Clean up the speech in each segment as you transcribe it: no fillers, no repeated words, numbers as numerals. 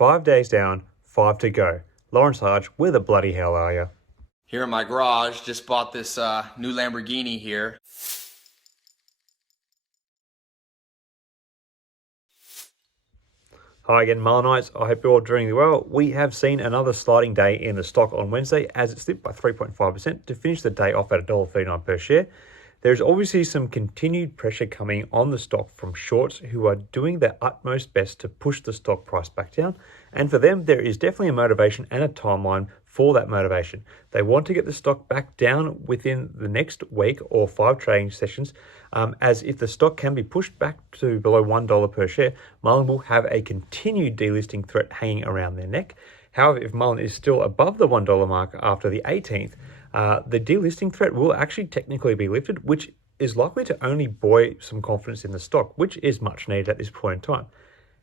5 days down, 5 to go. Lawrence Hardge, where the bloody hell are you? Here in my garage, just bought this new Lamborghini here. Hi again, Mullenites. I hope you're all doing well. We have seen another sliding day in the stock on Wednesday as it slipped by 3.5% to finish the day off at $1.39 per share. There's obviously some continued pressure coming on the stock from shorts who are doing their utmost best to push the stock price back down. And for them, there is definitely a motivation and a timeline for that motivation. They want to get the stock back down within the next week or 5 trading sessions, as if the stock can be pushed back to below $1 per share, Mullen will have a continued delisting threat hanging around their neck. However, if Mullen is still above the $1 mark after the 18th, the delisting threat will actually technically be lifted, which is likely to only buoy some confidence in the stock, which is much needed at this point in time.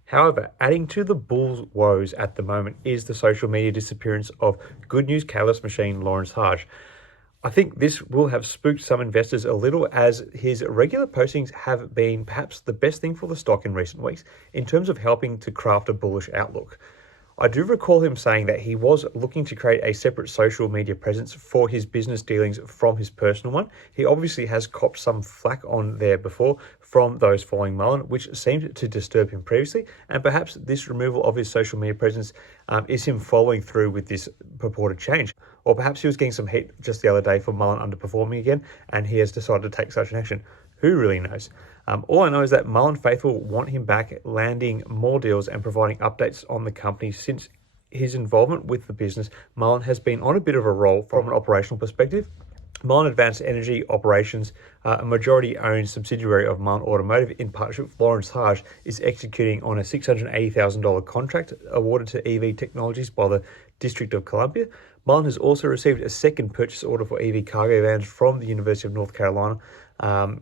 However, adding to the bull's woes at the moment is the social media disappearance of good news catalyst machine Lawrence Hardge. I think this will have spooked some investors a little, as his regular postings have been perhaps the best thing for the stock in recent weeks in terms of helping to craft a bullish outlook. I do recall him saying that he was looking to create a separate social media presence for his business dealings from his personal one. He obviously has copped some flack on there before from those following Mullen, which seemed to disturb him previously. And perhaps this removal of his social media presence is him following through with this purported change. Or perhaps he was getting some heat just the other day for Mullen underperforming again, and he has decided to take such an action. Who really knows? All I know is that Mullen faithful want him back, landing more deals and providing updates on the company. Since his involvement with the business, Mullen has been on a bit of a roll from an operational perspective. Mullen Advanced Energy Operations, a majority-owned subsidiary of Mullen Automotive in partnership with Lawrence Hardge, is executing on a $680,000 contract awarded to EV Technologies by the District of Columbia. Mullen has also received a second purchase order for EV cargo vans from the University of North Carolina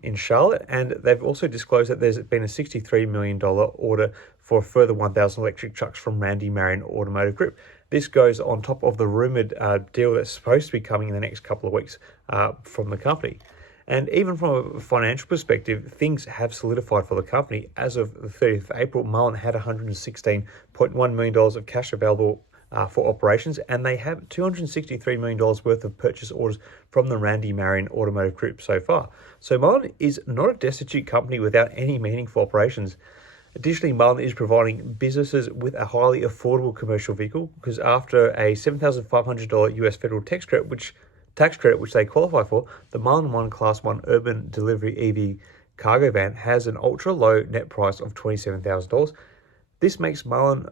in Charlotte, and they've also disclosed that there's been a $63 million order for a further 1,000 electric trucks from Randy Marion Automotive Group. This goes on top of the rumored deal that's supposed to be coming in the next couple of weeks from the company. And even from a financial perspective, things have solidified for the company. As of the 30th of April, Mullen had $116.1 million of cash available for operations, and they have $263 million worth of purchase orders from the Randy Marion Automotive Group so far. So Mullen is not a destitute company without any meaningful operations. Additionally, Mullen is providing businesses with a highly affordable commercial vehicle, because after a $7,500 US federal tax credit, which they qualify for, the MULN MULN Class 1 urban delivery EV cargo van has an ultra-low net price of $27,000. This makes Mullen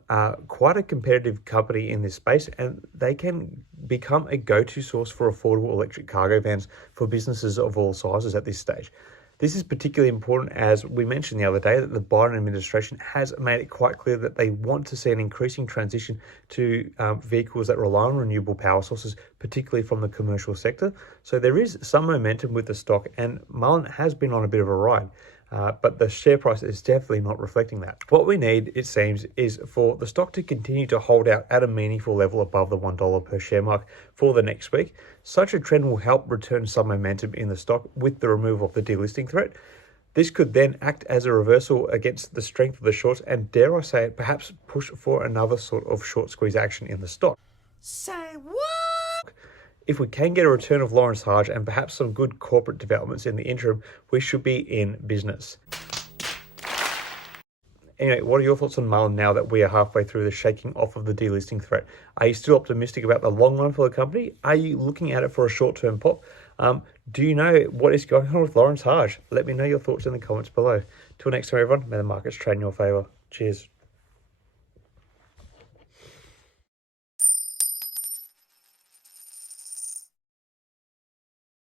quite a competitive company in this space, and they can become a go-to source for affordable electric cargo vans for businesses of all sizes at this stage. This is particularly important, as we mentioned the other day, that the Biden administration has made it quite clear that they want to see an increasing transition to vehicles that rely on renewable power sources, particularly from the commercial sector. So there is some momentum with the stock, and Mullen has been on a bit of a ride. But the share price is definitely not reflecting that. What we need, it seems, is for the stock to continue to hold out at a meaningful level above the $1 per share mark for the next week. Such a trend will help return some momentum in the stock with the removal of the delisting threat. This could then act as a reversal against the strength of the shorts and, dare I say it, perhaps push for another sort of short squeeze action in the stock. Say what? If we can get a return of Lawrence Hardge and perhaps some good corporate developments in the interim, we should be in business. Anyway, what are your thoughts on Mullen now that we are halfway through the shaking off of the delisting threat? Are you still optimistic about the long run for the company? Are you looking at it for a short-term pop? Do you know what is going on with Lawrence Hardge? Let me know your thoughts in the comments below. Till next time, everyone, may the markets trade in your favour. Cheers.